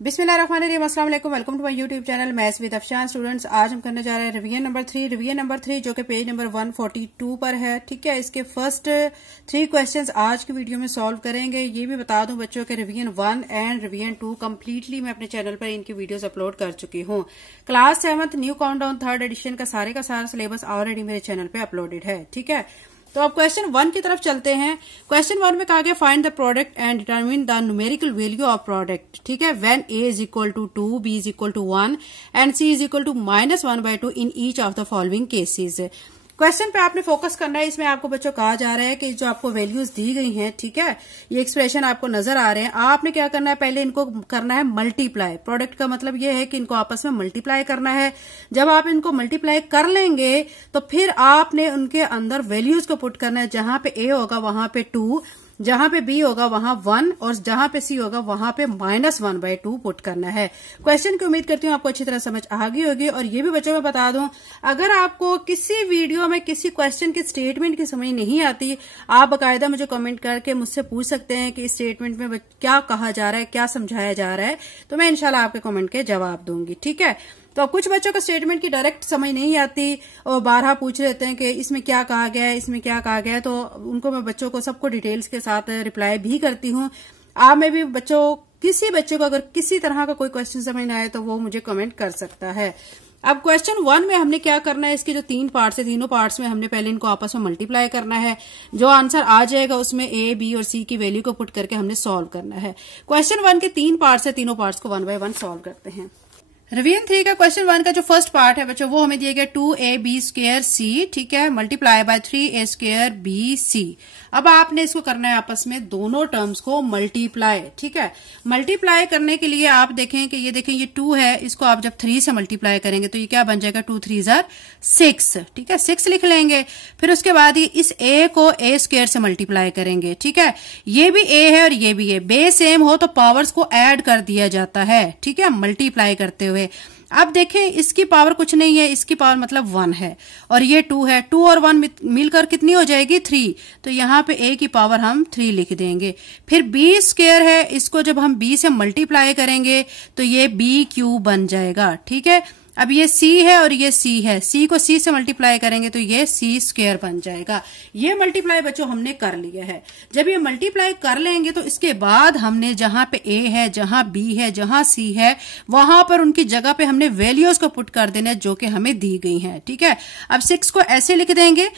बिस्मिल्लाहिर्रहमानिर्रहीम, अस्सलाम वालेकुम। Welcome to my YouTube channel maths with Afshan. Students, आज हम करने जा रहे हैं रिवीजन नंबर 3 जो कि पेज नंबर 142 पर है। ठीक है, इसके फर्स्ट 3 क्वेश्चंस आज की वीडियो में सॉल्व करेंगे। ये भी बता दूं बच्चों के रिवीजन 1 एंड रिवीजन 2 कम्प्लीटली मैं अपने चैनल पर इनकी वीडियोस अपलोड कर चुकी हूँ। Class 7 new countdown 3rd addition का सारा सिलेबस ऑलरेडी मेरे चैनल पे अपलोडेड है। ठीक है, तो अब क्वेश्चन 1 की तरफ चलते हैं। क्वेश्चन 1 में कहा गया find the product and determine the numerical value of product. ठीक है, when a is equal to 2, b is equal to 1 and c is equal to -1/2 in each of the following cases. Question पे आपने focus करना है। इसमें आपको बच्चों कहा जा रहा है कि जो आपको वैल्यूज दी गई हैं, ठीक है, ये एक्सप्रेशन आपको नजर आ रहे हैं, आपने क्या करना है, पहले इनको करना है मल्टीप्लाई। प्रोडक्ट का मतलब ये है कि इनको आपस में मल्टीप्लाई करना है। जब आप इनको मल्टीप्लाई कर लेंगे तो फिर आपने उनके अंदर वैल्यूज को पुट करना है। जहां पे a होगा वहां पे 2, जहां पे b होगा वहां 1 और जहां पे c होगा वहां पे -1/2 पुट करना है। क्वेश्चन की उम्मीद करती हूँ आपको अच्छी तरह समझ आ गई होगी। और ये भी बच्चों में बता दूं, अगर आपको किसी वीडियो में किसी क्वेश्चन की स्टेटमेंट की समझ नहीं आती, आप बाकायदा मुझे कमेंट करके मुझसे पूछ सकते हैं कि इस स्टेटमेंट में क्या कहा जा रहा है, क्या समझाया जा रहा है, तो मैं इंशाल्लाह आपके कमेंट के जवाब दूंगी। ठीक है, तो कुछ बच्चों को स्टेटमेंट की डायरेक्ट समझ नहीं आती और बारहा पूछ लेते हैं कि इसमें क्या कहा गया है, इसमें क्या कहा गया है, तो उनको मैं बच्चों को सबको डिटेल्स के साथ रिप्लाई भी करती हूँ। आप में भी किसी बच्चे को अगर किसी तरह का कोई क्वेश्चन समझ ना आए तो वो मुझे कमेंट कर सकता है। अब क्वेश्चन 1 में हमने क्या करना है, इसके जो 3 पार्ट्स है, तीनों पार्ट्स में हमने पहले इनको आपस में मल्टीप्लाई करना है। जो आंसर आ जाएगा उसमें a, b और c की वैल्यू को पुट करके हमने सॉल्व करना है। क्वेश्चन 1 के 3 पार्ट्स है, तीनों पार्ट्स को 1 बाय 1 सॉल्व करते हैं। रिवीजन 3 का क्वेश्चन 1 का जो फर्स्ट पार्ट है बच्चों, वो हमें दिया गया 2ab² ठीक है, मल्टीप्लाई बाय 3a²bc। अब आपने इसको करना है आपस में दोनों टर्म्स को मल्टीप्लाई। ठीक है, मल्टीप्लाई करने के लिए आप देखें कि ये देखें ये 2 है, इसको आप जब 3 से मल्टीप्लाई करेंगे तो ये क्या बन जाएगा, 2 3 6। ठीक है, 6 लिख लेंगे। फिर उसके बाद ये इस a को a² से मल्टीप्लाई करेंगे। ठीक है, ये भी a है और ये भी a, बेस सेम हो तो पावर्स को ऐड कर दिया जाता है। ठीक है, मल्टीप्लाई करते हुए अब देखें इसकी पावर कुछ नहीं है, इसकी पावर मतलब 1 है और ये 2 है। 2 और 1 मिलकर कितनी हो जाएगी, 3। तो यहाँ पे a की पावर हम 3 लिख देंगे। फिर b² है, इसको जब हम b से मल्टीप्लाई करेंगे तो ये b³ बन जाएगा। ठीक है, अब ये c है और ये c है, c को c से मल्टीप्लाई करेंगे तो ये c² बन जाएगा। ये मल्टीप्लाई बच्चों हमने कर लिया है। जब ये मल्टीप्लाई कर लेंगे तो इसके बाद हमने जहां पे a है, जहां b है, जहां c है, वहां पर उनकी जगह पे हमने वैल्यूज को पुट कर देना जो कि हमें दी गई हैं। ठीक है, अब 6 को ऐसे लिख देंगे,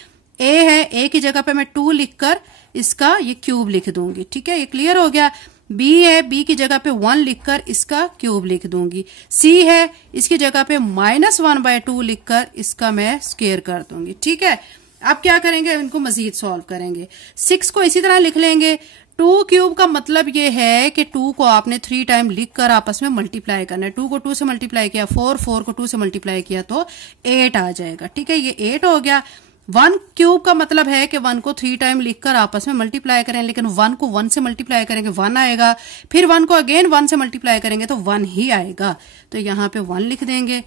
a है, a की जगह पे मैं 2 लिखकर इसका ये क्यूब लिख दूंगी। ठीक है, ये क्लियर हो गया। b है, b की जगह पे 1 लिखकर इसका क्यूब लिख दूंगी। c है, इसकी जगह पे -1/2 लिखकर इसका मैं स्क्वायर कर दूंगी। ठीक है, अब क्या करेंगे, इनको मजीद सॉल्व करेंगे। 6 को इसी तरह लिख लेंगे। 2³ का मतलब ये है कि 2 को आपने 3 टाइम लिखकर आपस में मल्टीप्लाई करना है। 2 को 2 से मल्टीप्लाई किया 4, 4 को 2 से मल्टीप्लाई किया तो 8 आ जाएगा। ठीक है, ये 8 हो गया। 1³ का मतलब है कि 1 को 3 टाइम लिखकर आपस में मल्टीप्लाई करें, लेकिन 1 को 1 से मल्टीप्लाई करेंगे 1 आएगा, फिर 1 को अगेन 1 से मल्टीप्लाई करेंगे तो 1 ही आएगा। तो यहाँ पे 1 लिख देंगे।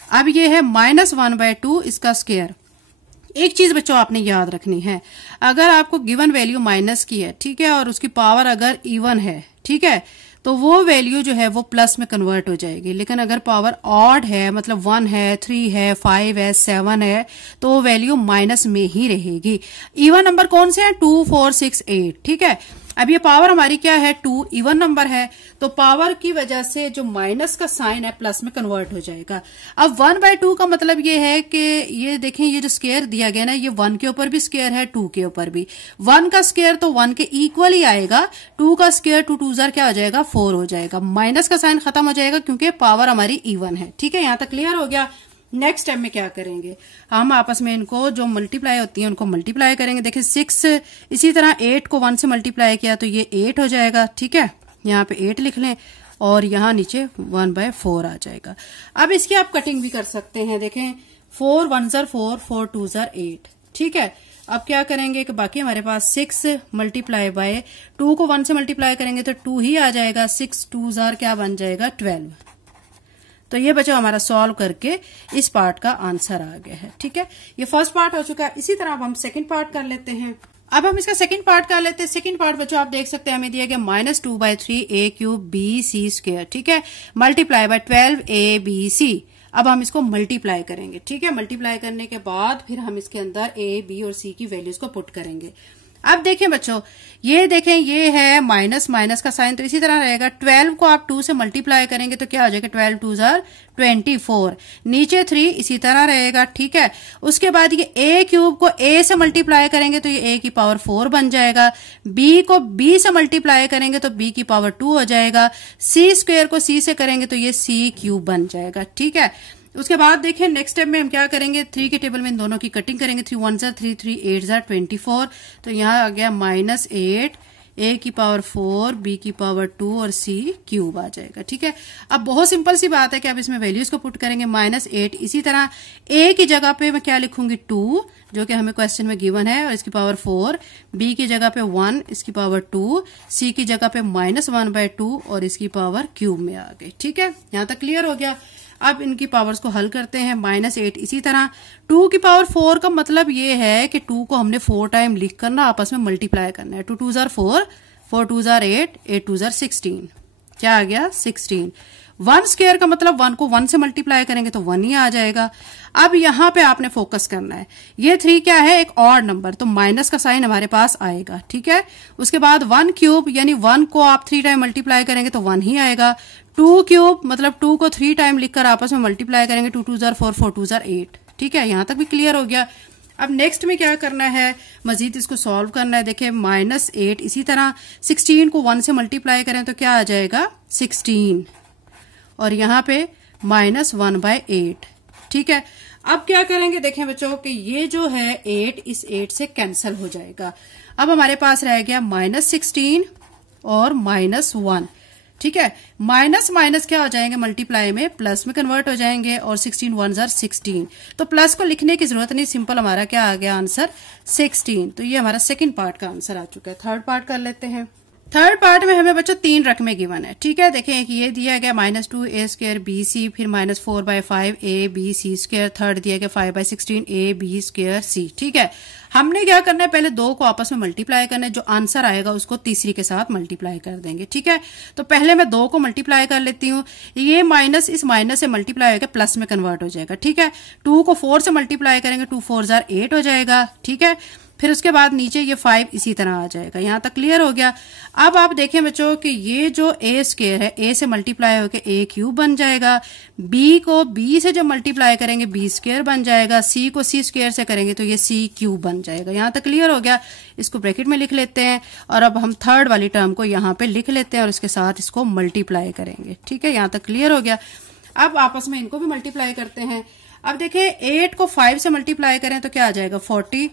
अब ये है -1/2 इसका स्क्वायर। एक चीज बच्चों आपने याद रखनी है, अगर आपको गिवन वैल्यू माइनस की है, ठीक है, और उसकी पावर अगर इवन है, ठीक है, तो वो वैल्यू जो है वो प्लस में कन्वर्ट हो जाएगी। लेकिन अगर पावर ऑड है, मतलब 1 है, 3 है, 5 है, 7 है, तो वो वैल्यू माइनस में ही रहेगी। इवन नंबर कौन से हैं, 2 4 6 8। ठीक है, अब ये पावर हमारी क्या है, 2 इवन नंबर है, तो पावर की वजह से जो माइनस का साइन है प्लस में कन्वर्ट हो जाएगा। अब 1/2 का मतलब ये है कि ये देखें, ये जो स्क्वायर दिया गया ना, ये 1 के ऊपर भी स्क्वायर है, 2 के ऊपर भी। 1 का स्क्वायर तो 1 के इक्वल ही आएगा, 2 का स्क्वायर 2 2 क्या हो जाएगा, 4 हो जाएगा। माइनस का साइन खत्म हो जाएगा क्योंकि पावर हमारी इवन है। ठीक है, यहां तक क्लियर हो गया। नेक्स्ट स्टेप में क्या करेंगे, हम आपस में इनको जो मल्टीप्लाई होती है उनको मल्टीप्लाई करेंगे। देखिए 6 इसी तरह 8 को 1 से मल्टीप्लाई किया तो ये 8 हो जाएगा। ठीक है, यहाँ पे 8 लिख लें और यहाँ नीचे 1/4 आ जाएगा। अब इसकी आप कटिंग भी कर सकते हैं। देखें 4 1 4, 4 2 8। ठीक है, अब क्या करेंगे कि बाकी हमारे पास 6 मल्टीप्लाई बाय 2 को 1 से मल्टीप्लाई करेंगे तो 2 ही आ जाएगा। 6 2 क्या बन जाएगा, 12। तो ये बच्चों हमारा सॉल्व करके इस पार्ट का आंसर आ गया है। ठीक है, ये फर्स्ट पार्ट हो चुका है। इसी तरह अब हम सेकंड पार्ट कर लेते हैं। अब हम इसका सेकंड पार्ट कर लेते हैं। सेकंड पार्ट बच्चों आप देख सकते हैं हमें दिया गया -2/3 a³ bc², ठीक है, मल्टीप्लाई बाय 12 abc। अब हम इसको मल्टीप्लाई करेंगे, ठीक है। मल्टीप्लाई करने के बाद फिर हम इसके अंदर a, b और c की वैल्यूज को पुट करेंगे। अब देखें बच्चों, ये देखें ये है माइनस, माइनस का साइन तो इसी तरह रहेगा। 12 को आप 2 से मल्टीप्लाई करेंगे तो क्या हो जाएगा, 12 2 जार 24, नीचे 3 इसी तरह रहेगा, ठीक है। उसके बाद ये a³ को a से मल्टीप्लाई करेंगे तो ये a की पावर 4 बन जाएगा। b को b से मल्टीप्लाई करेंगे तो b की पावर 2 हो जाएगा। c² को c से करेंगे तो ये c³ बन जाएगा, ठीक है। उसके बाद देखिए नेक्स्ट स्टेप में हम क्या करेंगे, 3 के टेबल में इन दोनों की कटिंग करेंगे। 3 1 जार 3, 3 8 जार 24, तो यहाँ आ गया -8, a की पावर 4, b की पावर 2 और c³ आ जाएगा, ठीक है। अब बहुत सिंपल सी बात है कि अब इसमें वैल्यूज को पुट करेंगे। -8 इसी तरह a की जगह पे मैं क्या लिखूंगी 2, जो कि हमें क्वेश्चन में गिवन है, और इसकी पावर 4, b की जगह पे 1, इसकी पावर 2, c की जगह पे -1/2 और इसकी पावर क्यूब में आ गई, ठीक है। यहां तक क्लियर हो गया। अब इनकी पावर्स को हल करते हैं। -8 इसी तरह 2 की पावर 4 का मतलब ये है कि 2 को हमने 4 टाइम लिख कर ना आपस में मल्टीप्लाई करना है। 2 2 जार 4, 4 2 जार 8, 8 2 जार 16, क्या आ गया 16। 1² का मतलब 1 को 1 से मल्टीप्लाई करेंगे तो 1 ही आ जाएगा। अब यहां पे आपने फोकस करना है, ये 3 क्या है, एक ऑड नंबर, तो माइनस का साइन हमारे पास आएगा, ठीक है। उसके बाद 1³ यानी 1 को आप 3 टाइम मल्टीप्लाई करेंगे तो 1 ही आएगा। 2³ मतलब 2 को 3 टाइम लिखकर आपस में मल्टीप्लाई करेंगे, 2 2 जार 4, 4 2 जार 8, ठीक है। यहां तक भी क्लियर हो गया। अब नेक्स्ट में क्या करना है, मजीद इसको सॉल्व करना है। देखिए -8 इसी तरह 16 को 1 से मल्टीप्लाई करें तो क्या आ जाएगा 16, और यहां पे -1/8, ठीक है। अब क्या करेंगे, देखें बच्चों कि ये जो है 8 इस 8 से कैंसिल हो जाएगा। अब हमारे पास रह गया -16 और -1, ठीक है। माइनस माइनस क्या हो जाएंगे, मल्टीप्लाई में प्लस में कन्वर्ट हो जाएंगे, और 16 1 जार 16, तो प्लस को लिखने की जरूरत नहीं, सिंपल हमारा क्या आ गया आंसर 16। तो ये हमारा सेकंड पार्ट का आंसर आ चुका है। थर्ड पार्ट कर लेते हैं। थर्ड पार्ट में हमें बच्चों 3 रकमें गिवन है, ठीक है। देखें कि ये दिया गया -2 a² bc, फिर -4/5 a bc², थर्ड दिया गया 5/16 a b² c, ठीक है। हमने क्या करना है, पहले 2 को आपस में मल्टीप्लाई करना है, जो आंसर आएगा उसको तीसरी के साथ मल्टीप्लाई कर देंगे, ठीक है। तो पहले मैं 2 को मल्टीप्लाई कर लेती हूँ, ये माइनस इस माइनस से मल्टीप्लाई होकर प्लस में कन्वर्ट हो जाएगा, ठीक है। 2 को 4 से मल्टीप्लाई करेंगे, 2 4 जार 8 हो जाएगा, ठीक है। फिर उसके बाद नीचे ये 5 इसी तरह आ जाएगा। यहां तक क्लियर हो गया। अब आप देखें बच्चों कि ये जो a² है, a से मल्टीप्लाई होकर a³ बन जाएगा, b को b से जब मल्टीप्लाई करेंगे b² बन जाएगा, c को c² से करेंगे तो ये c³ बन जाएगा। यहां तक क्लियर हो गया। इसको ब्रैकेट में लिख लेते हैं, और अब हम थर्ड वाली टर्म को यहां पे लिख लेते हैं और इसके साथ इसको मल्टीप्लाई करेंगे, ठीक है। यहां तक क्लियर हो गया। अब आपस में इनको भी मल्टीप्लाई करते हैं। अब देखें 8 को 5 से मल्टीप्लाई करें तो क्या आ जाएगा 40,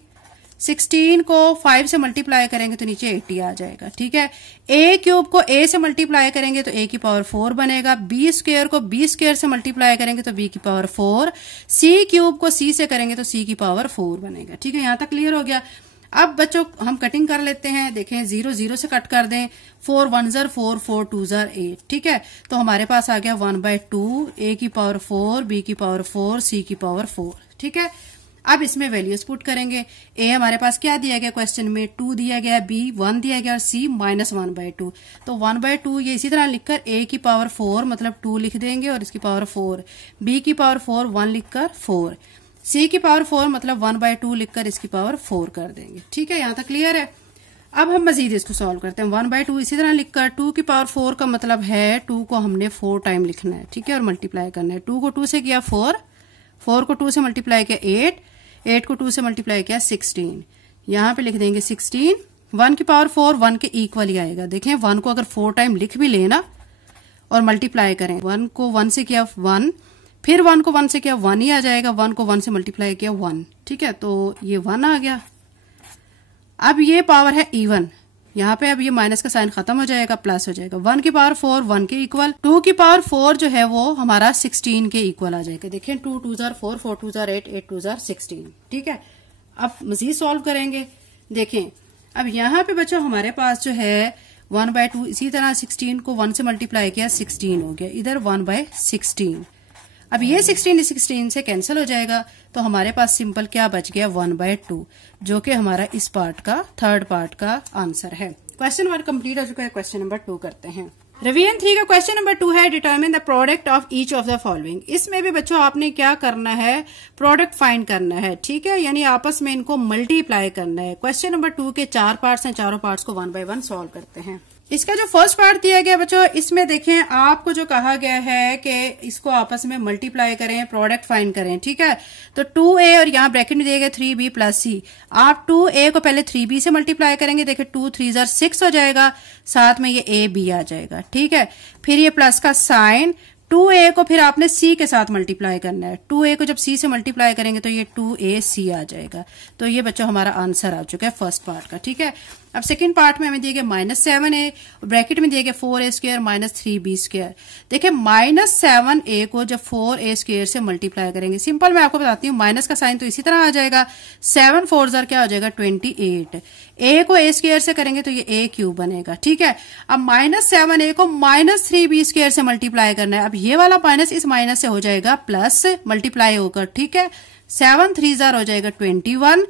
16 को 5 से मल्टीप्लाई करेंगे तो नीचे 80 आ जाएगा, ठीक है। a³ को a से मल्टीप्लाई करेंगे तो a की पावर 4 बनेगा, b² को b² से मल्टीप्लाई करेंगे तो b की पावर 4, c³ को c से करेंगे तो c की पावर 4 बनेगा, ठीक है। यहां तक क्लियर हो गया। अब बच्चों हम कटिंग कर लेते हैं। देखें 0 0 से कट कर दें, 4 1 जार 4, 4 2 जार 8, ठीक है। तो हमारे पास आ गया 1/2 a की पावर 4, b की पावर 4, c की पावर 4, ठीक है। अब इसमें वैल्यूज पुट करेंगे। a हमारे पास क्या दिया गया क्वेश्चन में, 2 दिया गया, b 1 दिया गया और c -1/2। तो 1/2 ये इसी तरह लिखकर a की पावर 4 मतलब 2 लिख देंगे और इसकी पावर 4, b की पावर 4 1 लिखकर 4, c की पावर 4 मतलब 1/2 लिखकर इसकी पावर 4 कर देंगे, ठीक है। यहां तक क्लियर है। अब हम मजीद इसको सॉल्व करते हैं। 1/2 इसी तरह लिखकर 2 की पावर 4 का मतलब है 2 को हमने 4 टाइम लिखना है, ठीक है, और मल्टीप्लाई करना है। 2 को 2 से किया 4, 4 को 2 से मल्टीप्लाई किया 8, 8 को 2 से मल्टीप्लाई किया 16, यहां पे लिख देंगे 16। 1 की पावर 4 1 के इक्वल ही आएगा। देखें 1 को अगर 4 टाइम लिख भी लेना और मल्टीप्लाई करें, 1 को 1 से किया 1, फिर 1 को 1 से किया 1 ही आ जाएगा, 1 को 1 से मल्टीप्लाई किया 1, ठीक है। तो ये 1 आ गया। अब ये पावर है इवन, यहाँ पे अब ये माइनस का साइन खत्म हो जाएगा, प्लस हो जाएगा। 1 की पावर 4 1 के इक्वल, 2 की पावर 4 जो है वो हमारा 16 के इक्वल आ जाएगा। देखिए 2 2 जार 4, 4 2 जार 8, 8 2 जार 16, ठीक है। अब मजीद सॉल्व करेंगे। देखें अब यहाँ पे बच्चों हमारे पास जो है 1/2 इसी तरह 16 को 1 से मल्टीप्लाई किया 16 हो गया, इधर 1/16। अब ये 16 से कैंसिल हो जाएगा, तो हमारे पास सिंपल क्या बच गया 1/2, जो कि हमारा इस पार्ट का थर्ड पार्ट का आंसर है। क्वेश्चन 1 कंप्लीट हो चुका है। क्वेश्चन नंबर 2 करते हैं। रिवीजन 3 का क्वेश्चन नंबर 2 है determine the product of each of the following. इसमें भी बच्चों आपने क्या करना है, प्रोडक्ट फाइंड करना है, ठीक है, यानी आपस में इनको मल्टीप्लाई करना है। क्वेश्चन नंबर 2 के 4 पार्ट्स हैं, चारों पार्ट्स को 1 बाय 1 सॉल्व करते हैं। इसका जो फर्स्ट पार्ट दिया गया बच्चों, इसमें देखें आपको जो कहा गया है कि इसको आपस में मल्टीप्लाई करें, प्रोडक्ट फाइंड करें, ठीक है। तो 2a और यहाँ ब्रैकेट में दिया गया 3b प्लस c। आप 2a को पहले 3b से मल्टीप्लाई करेंगे, देखिए 2 3 6 हो जाएगा, साथ में ये ab आ जाएगा, ठीक है। फिर ये प्लस का साइन, 2a को फिर आपने c के साथ मल्टीप्लाई करना है। 2a को जब c से मल्टीप्लाई करेंगे तो ये 2ac आ जाएगा। तो ये बच्चों हमारा आंसर आ चुका है फर्स्ट पार्ट का, ठीक है। अब सेकंड पार्ट में हमें दिया गया -7a, ब्रैकेट में दिया गया 4a² माइनस 3b²। देखिए -7a को जब 4a² से मल्टीप्लाई करेंगे, सिंपल मैं आपको बताती हूँ, माइनस का साइन तो इसी तरह आ जाएगा, 7 4 क्या हो जाएगा 28। a को a² से करेंगे तो ये a³ बनेगा, ठीक है। अब -7a को -3b² से मल्टीप्लाई करना है। अब ये वाला माइनस इस माइनस से हो जाएगा प्लस, मल्टीप्लाई होकर, ठीक है। 7 3 हो जाएगा 21,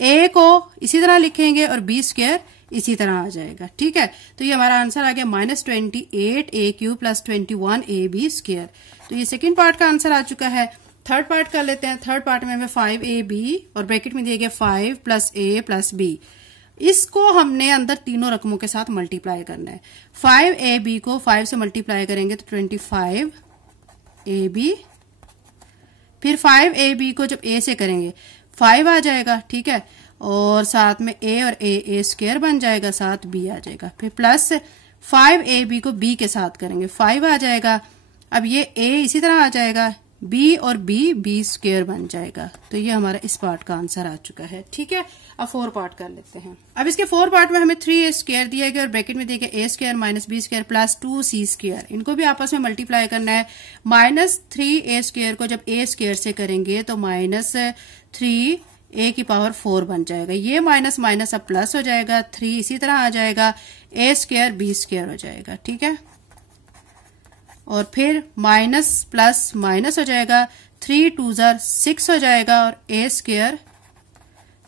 a को इसी तरह लिखेंगे और b² इसी तरह आ जाएगा, ठीक है। तो ये हमारा आंसर आ गया -28a³ प्लस 21ab²। तो ये सेकंड पार्ट का आंसर आ चुका है। थर्ड पार्ट कर लेते हैं। थर्ड पार्ट में हमें 5ab और ब्रैकेट में दिया गया 5 प्लस a प्लस b। इसको हमने अंदर तीनों रकमों के साथ मल्टीप्लाई करना है। 5ab को 5 से मल्टीप्लाई करेंगे तो 25ab, फिर 5ab को जब a से करेंगे 5 आ जाएगा, ठीक है, और साथ में a और a² बन जाएगा, साथ b आ जाएगा। फिर प्लस 5ab को b के साथ करेंगे, 5 आ जाएगा। अब ये a इसी तरह आ जाएगा, b और b² बन जाएगा। तो ये हमारा इस पार्ट का आंसर आ चुका है, ठीक है। अब 4 पार्ट कर लेते हैं। अब इसके 4 पार्ट में हमें 3a² दिया गया और ब्रैकेट में दिया गया a² minus b² plus 2c²। इनको भी आपस में मल्टीप्लाई करना है। -3a² को जब a² से करेंगे तो -3a⁴ बन जाएगा। ये माइनस माइनस अब प्लस हो जाएगा, 3 इसी तरह आ जाएगा, a² b² हो जाएगा, ठीक है। और फिर माइनस प्लस माइनस हो जाएगा, 3 2 6 हो जाएगा और a²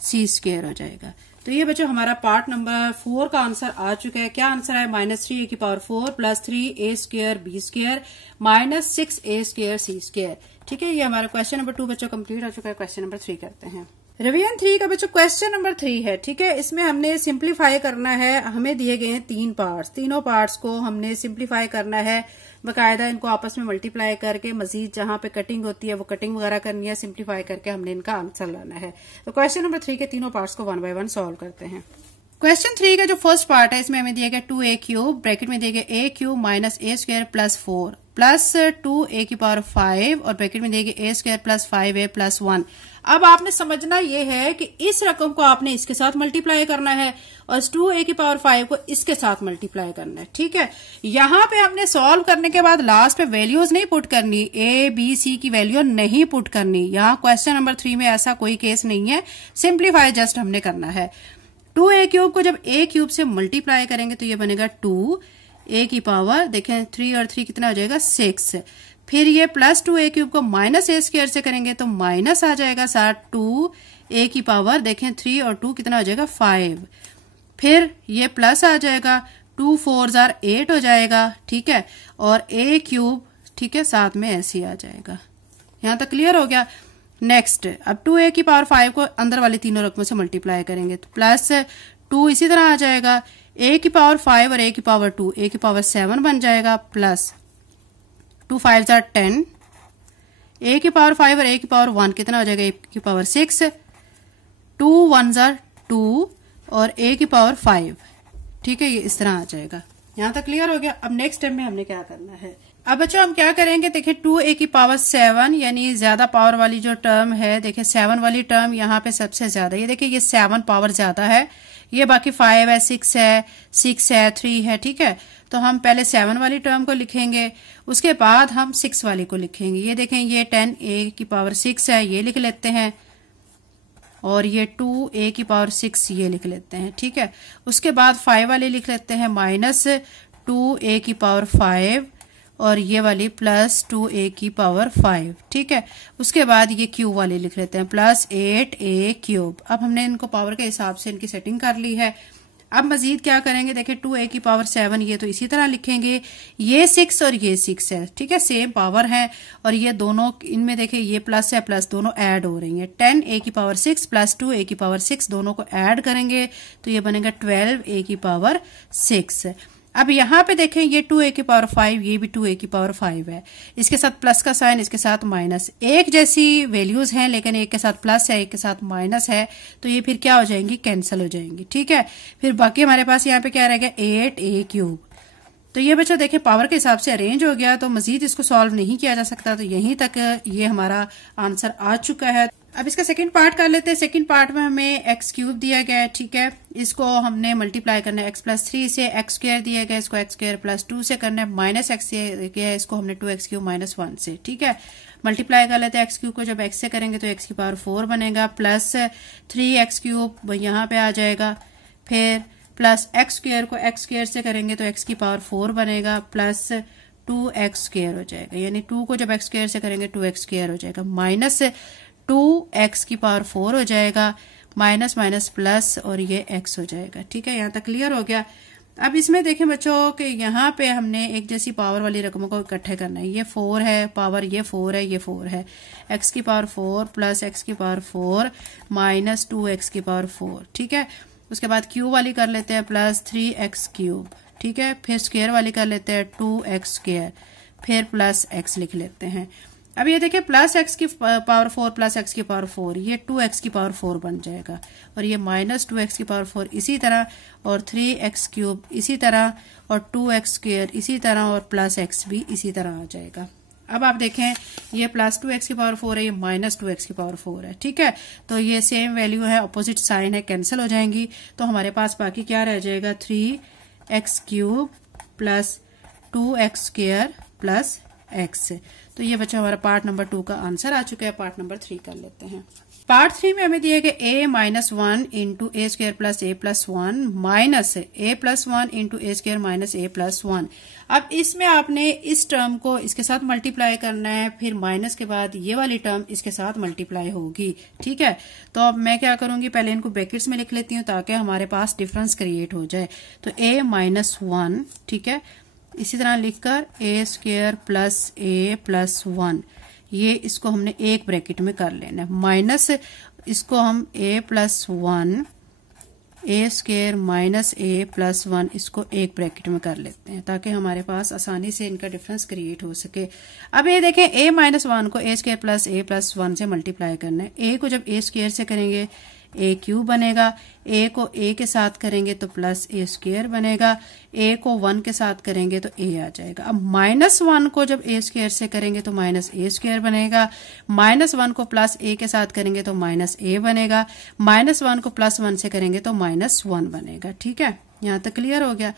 c² हो जाएगा। तो ये बच्चों हमारा पार्ट नंबर 4 का आंसर आ चुका है। क्या आंसर है, -3a⁴ plus 3a² b² minus 6a² c², ठीक है। ये हमारा क्वेश्चन नंबर 2 बच्चों कंप्लीट हो चुका है। क्वेश्चन नंबर 3 करते हैं। रिवीजन 3 का बच्चों क्वेश्चन नंबर 3 है, ठीक है। इसमें हमने सिंप्लीफाई करना है। हमें दिए गए हैं 3 पार्ट्स, तीनों पार्ट्स को हमने सिंप्लीफाई करना है, बकायदा इनको आपस में मल्टीप्लाई करके मजीद जहां पे कटिंग होती है वो कटिंग वगैरह करनी है, सिंप्लीफाई करके हमने इनका आंसर लाना है। तो क्वेश्चन नंबर 3 के तीनों पार्ट्स को 1 बाय 1 सॉल्व करते हैं। क्वेश्चन 3 का जो फर्स्ट पार्ट है, इसमें हमें दिया गया 2a³ ब्रैकेट में दिया गया a³ minus a² plus 4 plus 2a⁵ और ब्रैकेट में दिया गया a² प्लस 5a प्लस 1। अब आपने समझना ये है कि इस रकम को आपने इसके साथ मल्टीप्लाई करना है और 2a⁵ को इसके साथ मल्टीप्लाई करना है, ठीक है। यहां पे हमने सॉल्व करने के बाद लास्ट पे वैल्यूज नहीं पुट करनी, a b c की वैल्यू नहीं पुट करनी। यहाँ क्वेश्चन नंबर 3 में ऐसा कोई केस नहीं है, सिंप्लीफाई जस्ट हमने करना है। 2a³ को जब a³ से मल्टीप्लाई करेंगे तो ये बनेगा 2a⁵, देखें 3 और 3 कितना हो जाएगा 6। फिर ये प्लस 2a³ को माइनस a² से करेंगे तो माइनस आ जाएगा, साथ 2a⁵, देखें 3 और 2 कितना हो जाएगा 5। फिर ये प्लस आ जाएगा, 2 4 8 हो जाएगा, ठीक है, और a³, ठीक है, साथ में ऐसे आ जाएगा। यहां तक क्लियर हो गया। नेक्स्ट, अब 2a⁵ को अंदर वाली तीनों रकमों से मल्टीप्लाई करेंगे तो प्लस 2 इसी तरह आ जाएगा, a⁵ और a⁵2 a⁵7 बन जाएगा, प्लस 2 5 10, a⁵ और a⁵1 कितना हो जाएगा a⁵6, 2 1 2 और a⁵5, ठीक है, ये इस तरह आ जाएगा। यहां तक क्लियर हो गया। अब नेक्स्ट स्टेप में हमने क्या करना है। अब बच्चों हम क्या करेंगे, देखिए 2a⁵7 यानी ज्यादा पावर वाली जो टर्म है, देखिए 7 वाली टर्म यहाँ पे सबसे ज्यादा, ये देखिए ये 7 पावर ज्यादा है, ये बाकी 5 है, 6 है, 3 है, ठीक है। तो हम पहले 7 वाली टर्म को लिखेंगे, उसके बाद हम 6 वाली को लिखेंगे। ये देखें ये 10a⁶ है, ये लिख लेते हैं, और ये 2a⁶ ये लिख लेते हैं, ठीक है। उसके बाद 5 वाले लिख लेते हैं, -2a⁵ और ये वाली प्लस 2a की पावर 5, ठीक है। उसके बाद ये क्यूब वाली लिख लेते हैं प्लस 8a क्यूब। अब हमने इनको पावर के हिसाब से इनकी सेटिंग कर ली है। अब मजीद क्या करेंगे, देखिए 2a की पावर 7 ये तो इसी तरह लिखेंगे, ये 6 और ये 6 है, ठीक है, सेम पावर है। और ये दोनों इनमें देखिए ये प्लस है प्लस दोनों ऐड हो रही हैं। 10a की पावर 6 प्लस 2a की पावर 6 दोनों को ऐड करेंगे तो ये बनेगा 12a की पावर 6। अब यहाँ पे देखें ये 2a की पावर 5, ये भी 2a की पावर 5 है। इसके साथ प्लस का साइन, इसके साथ माइनस, एक जैसी वैल्यूज हैं लेकिन एक के साथ प्लस है एक के साथ माइनस है, तो ये फिर क्या हो जाएंगी, कैंसिल हो जाएंगी, ठीक है। फिर बाकी हमारे पास यहाँ पे क्या रह गया, 8a क्यूब। तो ये बच्चों देखें पावर के हिसाब से अरेंज हो गया, तो मजीद इसको सॉल्व नहीं किया जा सकता, तो यहीं तक ये हमारा आंसर आ चुका है। अब इसका सेकंड पार्ट कर लेते हैं। सेकंड पार्ट में हमें एक्स क्यूब दिया गया है, ठीक है, इसको हमने मल्टीप्लाई करना है एक्स प्लस 3 से, एक्स स्क्वायर दिया गया है, इसको एक्स स्क्वायर प्लस 2 से करना है, माइनस एक्स दिया है, इसको हमने 2x क्यूब माइनस 1 से, ठीक है। मल्टीप्लाई कर लेते हैं एक्स क्यूब को, जब एक्स से करेंगे तो एक्स की पावर 4 बनेगा, प्लस 3x क्यूब यहाँ पे आ जाएगा, फिर प्लस एक्स स्क्वायर को एक्स स्क्वायर से करेंगे तो एक्स की पावर 4 बनेगा, प्लस 2x स्क्वायर हो जाएगा, यानी 2 को जब एक्स स्क्वायर से करेंगे 2x स्क्वायर हो जाएगा, माइनस 2x की पावर 4 हो जाएगा, माइनस माइनस प्लस और ये x हो जाएगा, ठीक है। यहाँ तक क्लियर हो गया। अब इसमें देखें बच्चों कि यहाँ पे हमने एक जैसी पावर वाली रकमों को इकट्ठे करना है। ये 4 है पावर, ये 4 है, ये 4 है, x की पावर 4 प्लस x की पावर 4 माइनस 2x की पावर 4, ठीक है। उसके बाद क्यूब वाली कर लेते हैं प्लस 3x क्यूब, ठीक है। फिर स्क्वायर वाली कर लेते हैं 2x स्क्वायर, फिर प्लस x लिख लेते हैं। अब ये देखिए प्लस x की पावर 4 प्लस x की पावर 4, ये 2x की पावर 4 बन जाएगा, और ये माइनस 2x की पावर 4 इसी तरह, और 3x क्यूब इसी तरह, और 2x स्क्वायर इसी तरह, और प्लस x भी इसी तरह आ जाएगा। अब आप देखें ये प्लस 2x की पावर 4 है, ये माइनस 2x की पावर 4 है, ठीक है। तो ये सेम वैल्यू है, अपोजिट साइन है, कैंसिल हो जाएंगी, तो हमारे पास बाकी क्या रह जाएगा, 3x cube plus 2x square plus x। तो ये बच्चा हमारा पार्ट नंबर 2 का आंसर आ चुका है। पार्ट नंबर 3 कर लेते हैं। पार्ट 3 में हमें दिए गए a minus 1 into A square plus a plus 1 minus a plus 1 into A square minus a plus 1। अब इसमें आपने इस टर्म को इसके साथ मल्टीप्लाई करना है, फिर माइनस के बाद ये वाली टर्म इसके साथ मल्टीप्लाई होगी, ठीक है। तो अब मैं क्या करूंगी, पहले इनको ब्रैकेट्स में लिख लेती हूँ ताकि हमारे पास डिफरेंस क्रिएट हो जाए। तो a माइनस 1, ठीक है, इसी तरह लिखकर ए स्क्वायर प्लस a प्लस 1, ये इसको हमने एक ब्रैकेट में कर लेना है, माइनस इसको हम a plus 1 A square minus a plus 1 इसको एक ब्रैकेट में कर लेते हैं ताकि हमारे पास आसानी से इनका डिफरेंस क्रिएट हो सके। अब ये देखें a माइनस 1 को a square plus a plus 1 से मल्टीप्लाई करना है। a को जब a स्क्वायर से करेंगे a क्यूब बनेगा, a को a के साथ करेंगे तो प्लस a स्क्वायर बनेगा, a को 1 के साथ करेंगे तो a आ जाएगा। अब माइनस 1 को जब a स्क्वायर से करेंगे तो माइनस a स्क्वायर बनेगा, माइनस 1 को प्लस a के साथ करेंगे तो माइनस a बनेगा, माइनस 1 को प्लस 1 से करेंगे तो माइनस 1 बनेगा, ठीक है। यहाँ तक क्लियर हो गया।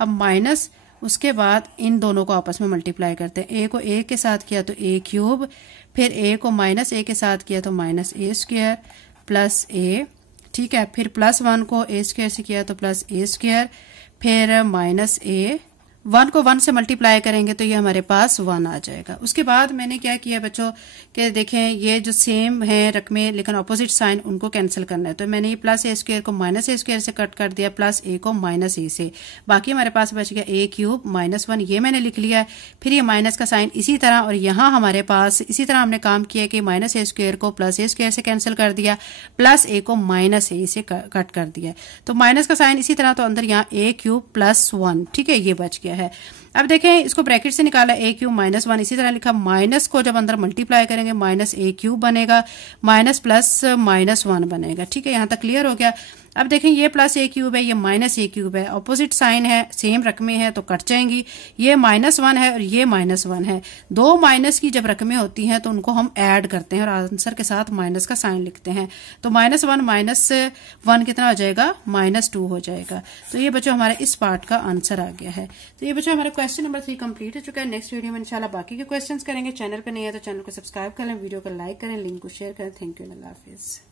अब माइनस, उसके बाद इन दोनों को आपस में मल्टीप्लाई करते हैं। a को a के साथ किया तो a क्यूब, फिर a को माइनस a के साथ किया तो minus a square plus a, ठीक है। फिर प्लस 1 को a स्क्वायर से किया तो प्लस a स्क्वायर, फिर माइनस a, 1 को 1 से मल्टीप्लाई करेंगे तो ये हमारे पास 1 आ जाएगा। उसके बाद मैंने क्या किया बच्चों कि देखें ये जो सेम है रकमें लेकिन अपोजिट साइन, उनको कैंसिल करना है। तो मैंने ये प्लस a स्क्वायर को माइनस a स्क्वायर से कट कर दिया, प्लस a को माइनस a से, बाकी हमारे पास बच गया a क्यूब माइनस 1, ये मैंने लिख लिया है। फिर ये माइनस का साइन इसी तरह, और यहाँ हमारे पास इसी तरह हमने काम किया कि माइनस a स्क्वायर को प्लस a स्क्वायर से कैंसिल कर दिया, प्लस a को माइनस a से कट कर दिया। तो माइनस का साइन इसी तरह, तो अंदर यहाँ a क्यूब प्लस 1, ठीक है, ये बच गया है। अब देखें इसको ब्रैकेट से निकाला, a क्यूब माइनस 1 इसी तरह लिखा, माइनस को जब अंदर मल्टीप्लाई करेंगे माइनस a क्यूब बनेगा, माइनस प्लस माइनस 1 बनेगा, ठीक है। यहाँ तक क्लियर हो गया। अब देखें ये प्लस a क्यूब है, ये माइनस a क्यूब है, अपोजिट साइन है, सेम रकमें हैं तो कट जाएंगी। ये माइनस 1 है और ये माइनस 1 है। दो माइनस की जब रकमें होती हैं तो उनको हम ऐड करते हैं और आंसर के साथ माइनस का साइन लिखते हैं। तो माइनस 1 माइनस 1 कितना हो जाएगा, माइनस 2 हो जाएगा। तो ये बच्चों हमारे इस पार्ट का आंसर आ गया है। तो ये बच्चों हमारा क्वेश्चन नंबर 3 कंप्लीट हो चुका है। नेक्स्ट वीडियो में इंशाल्लाह बाकी के क्वेश्चंस करेंगे। चैनल पर नहीं है तो चैनल को सब्सक्राइब करें, वीडियो को लाइक करें, लिंक को शेयर करें। Thank you, Allah Hafiz.